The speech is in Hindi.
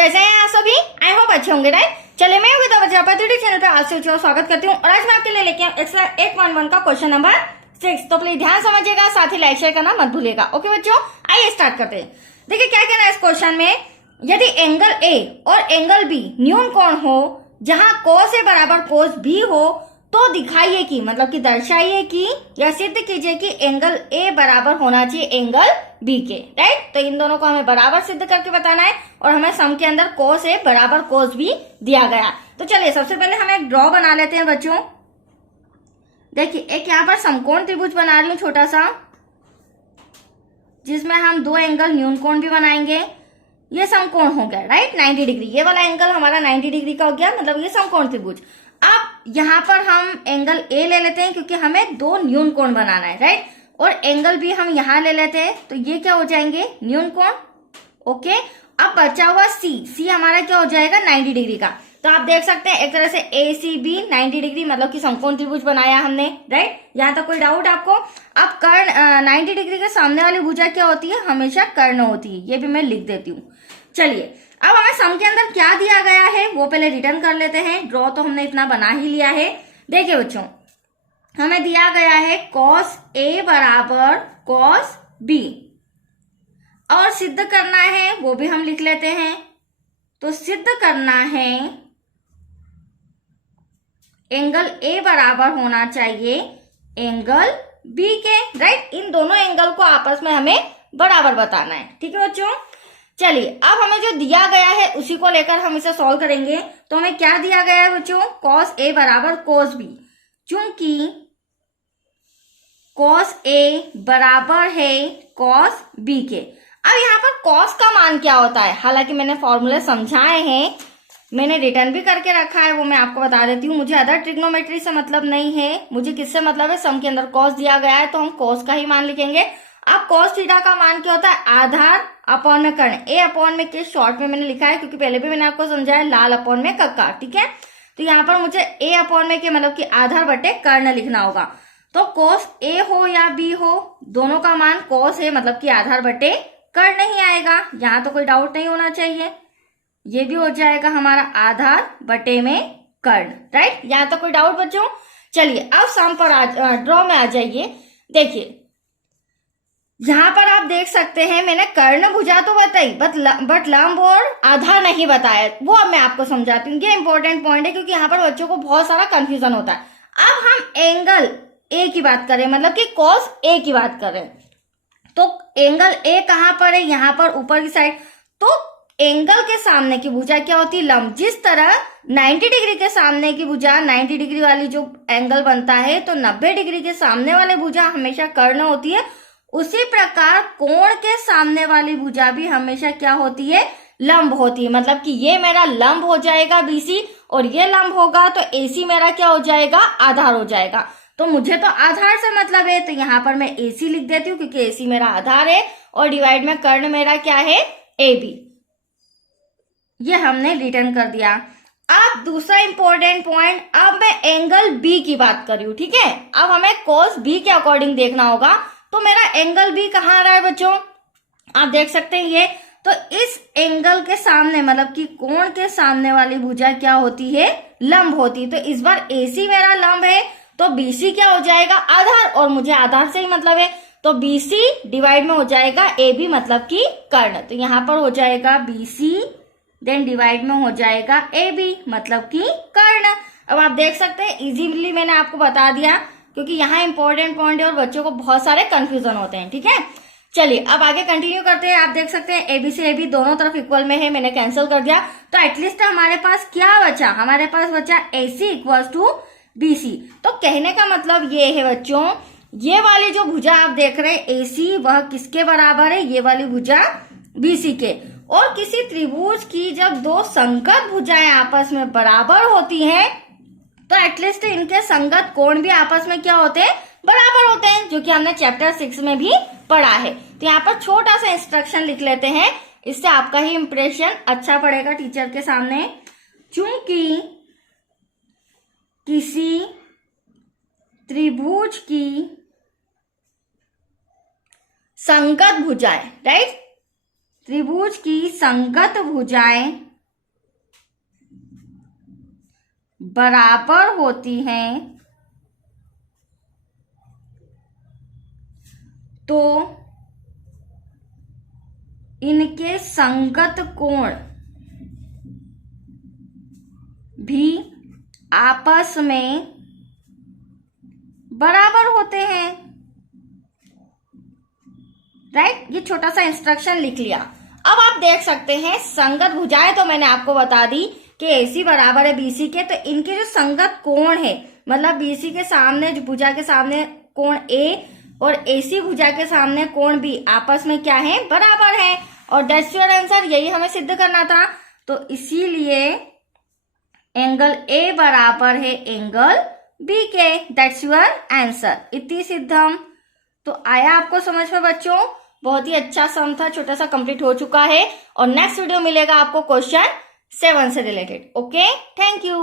कैसे हैं आप सभी? आई होप अच्छे होंगे, राइट। चलिए, मैं विद्या प्रजापति चैनल पे आप सभी का स्वागत करती हूँ और आज मैं आपके लिए लेके आऊँ एक्स्ट्रा 8.1 का क्वेश्चन नंबर 6। तो प्लीज ध्यान समझिएगा, साथ ही लाइक शेयर करना मत भूलिएगा। ओके बच्चों, आइए स्टार्ट करते हैं। देखिए क्या कहना है इस क्वेश्चन में। यदि एंगल ए और एंगल बी न्यून कोण हो जहां cos ए बराबर cos बी हो तो दिखाइए कि, मतलब कि दर्शाइए कि या सिद्ध कीजिए कि एंगल ए बराबर होना चाहिए एंगल बी के, राइट। तो इन दोनों को हमें बराबर सिद्ध करके बताना है और हमें सम के अंदर cos ए बराबर cos बी दिया गया। तो चलिए सबसे पहले हम एक ड्रॉ बना लेते हैं बच्चों। देखिए एक यहाँ पर समकोण त्रिभुज बना रही हूँ छोटा सा, जिसमें हम दो एंगल न्यून कोण भी बनाएंगे। ये समकोण हो गया, राइट, 90 डिग्री। ये वाला एंगल हमारा 90 डिग्री का हो गया, मतलब ये समकोण त्रिभुज। अब यहाँ पर हम एंगल ए ले लेते हैं क्योंकि हमें दो न्यून कोण बनाना है, राइट। और एंगल बी हम यहाँ ले लेते हैं, तो ये क्या हो जाएंगे, न्यून कोण। ओके, अब बचा हुआ सी हमारा क्या हो जाएगा, 90 डिग्री का। तो आप देख सकते हैं एक तरह से ए सी बी 90 डिग्री, मतलब कि समकोण त्रिभुज बनाया हमने, राइट। यहाँ तक कोई डाउट आपको? अब कर्ण 90 डिग्री के सामने वाली भुजा क्या होती है, हमेशा कर्ण होती है। ये भी मैं लिख देती हूँ। चलिए अब हमें सम के अंदर क्या दिया गया है वो पहले रिटर्न कर लेते हैं। ड्रॉ तो हमने इतना बना ही लिया है। देखिए बच्चों, हमें दिया गया है cos ए बराबर cos बी, और सिद्ध करना है वो भी हम लिख लेते हैं। तो सिद्ध करना है एंगल ए बराबर होना चाहिए एंगल बी के, राइट। इन दोनों एंगल को आपस में हमें बराबर बताना है, ठीक है बच्चों। चलिए अब हमें जो दिया गया है उसी को लेकर हम इसे सॉल्व करेंगे। तो हमें क्या दिया गया है बच्चों, cos ए बराबर cos बी। चूंकि cos ए बराबर है cos बी के। अब यहाँ पर cos का मान क्या होता है, हालांकि मैंने फॉर्मूले समझाए हैं, मैंने रिटर्न भी करके रखा है, वो मैं आपको बता देती हूँ। मुझे अदर ट्रिग्नोमेट्री से मतलब नहीं है, मुझे किससे मतलब है, सम के अंदर cos दिया गया है तो हम cos का ही मान लिखेंगे। अब cos थीटा का मान क्या होता है, आधार अपॉन में कर्ण। ए अपॉन में के शॉर्ट में मैंने लिखा है क्योंकि पहले भी मैंने आपको समझाया, लाल अपॉन में कक्का, ठीक है। तो यहाँ पर मुझे ए अपॉन में के मतलब कि आधार बटे कर्ण लिखना होगा। तो cos ए हो या बी हो, दोनों का मान cos ए मतलब कि आधार बटे कर्ण ही आएगा। यहाँ तो कोई डाउट नहीं होना चाहिए। ये भी हो जाएगा हमारा आधार बटे में कर्ण, राइट। यहाँ तो कोई डाउट बच्चों? चलिए अब सम पर ड्रॉ में आ जाइए। देखिए यहाँ पर आप देख सकते हैं मैंने कर्ण भुजा तो बताई बट लंब और आधार नहीं बताया। वो अब मैं आपको समझाती हूँ। ये इंपॉर्टेंट पॉइंट है क्योंकि यहाँ पर बच्चों को बहुत सारा कंफ्यूजन होता है। अब हम एंगल ए की बात करें, मतलब कि cos ए की बात करें, तो एंगल ए कहाँ पर है, यहाँ पर ऊपर की साइड। तो एंगल के सामने की भुजा क्या होती है, लंब। जिस तरह 90 डिग्री के सामने की भुजा 90 डिग्री वाली जो एंगल बनता है, तो 90 डिग्री के सामने वाले भुजा हमेशा कर्ण होती है। उसी प्रकार कोण के सामने वाली भुजा भी हमेशा क्या होती है, लंब होती है। मतलब कि ये मेरा लंब हो जाएगा बीसी और ये लंब होगा तो एसी मेरा क्या हो जाएगा, आधार हो जाएगा। तो मुझे तो आधार से मतलब है, तो यहाँ पर मैं एसी लिख देती हूँ क्योंकि एसी मेरा आधार है और डिवाइड में कर्ण मेरा क्या है, ए बी। ये हमने रिटर्न कर दिया। अब दूसरा इंपॉर्टेंट पॉइंट, अब मैं एंगल बी की बात कर रही हूँ, ठीक है। अब हमें cos बी के अकॉर्डिंग देखना होगा। तो मेरा एंगल बी कहाँ आ रहा है बच्चों, आप देख सकते हैं ये। तो इस एंगल के सामने मतलब कि कोण के सामने वाली भुजा क्या होती है, लंब होती है। तो इस बार एसी मेरा लंब है तो बीसी क्या हो जाएगा, आधार, और मुझे आधार से ही मतलब है। तो बीसी डिवाइड में हो जाएगा ए बी मतलब कि कर्ण। तो यहाँ पर हो जाएगा बीसी देन डिवाइड में हो जाएगा ए बी मतलब कि कर्ण। अब आप देख सकते हैं इजीली मैंने आपको बता दिया क्योंकि यहाँ इंपॉर्टेंट पॉइंट है और बच्चों को बहुत सारे कंफ्यूजन होते हैं, ठीक है। चलिए अब आगे कंटिन्यू करते हैं। आप देख सकते हैं एबी से एबी दोनों तरफ इक्वल में है, मैंने कैंसिल कर दिया। तो एटलीस्ट हमारे पास क्या बचा, हमारे पास बचा एसी इक्वल टू बीसी। तो कहने का मतलब ये है बच्चों, ये वाली जो भुजा आप देख रहे हैं एसी, वह किसके बराबर है, ये वाली भुजा बीसी के। और किसी त्रिभुज की जब दो संगत भुजाएं आपस में बराबर होती हैं तो एटलीस्ट इनके संगत कोण भी आपस में क्या होते हैं, बराबर होते हैं, जो कि हमने चैप्टर 6 में भी पढ़ा है। तो यहाँ पर छोटा सा इंस्ट्रक्शन लिख लेते हैं, इससे आपका ही इंप्रेशन अच्छा पड़ेगा टीचर के सामने। चूंकि किसी त्रिभुज की संगत भुजाएं, राइट, त्रिभुज की संगत भुजाएं बराबर होती हैं तो इनके संगत कोण भी आपस में बराबर होते हैं। राइट, ये छोटा सा इंस्ट्रक्शन लिख लिया। अब आप देख सकते हैं संगत भुजाएं तो मैंने आपको बता दी कि AC बराबर है BC के, तो इनके जो संगत कोण है मतलब BC के सामने जो भुजा के सामने कोण A और AC भुजा के सामने कोण B आपस में क्या है, बराबर है। और दैट्स योर आंसर, यही हमें सिद्ध करना था। तो इसीलिए एंगल A बराबर है एंगल B के। दैट्स योर आंसर, इति सिद्धम। तो आया आपको समझ में बच्चों? बहुत ही अच्छा सम था, छोटा सा कंप्लीट हो चुका है। और नेक्स्ट वीडियो मिलेगा आपको क्वेश्चन 7 से रिलेटेड। Okay, thank you.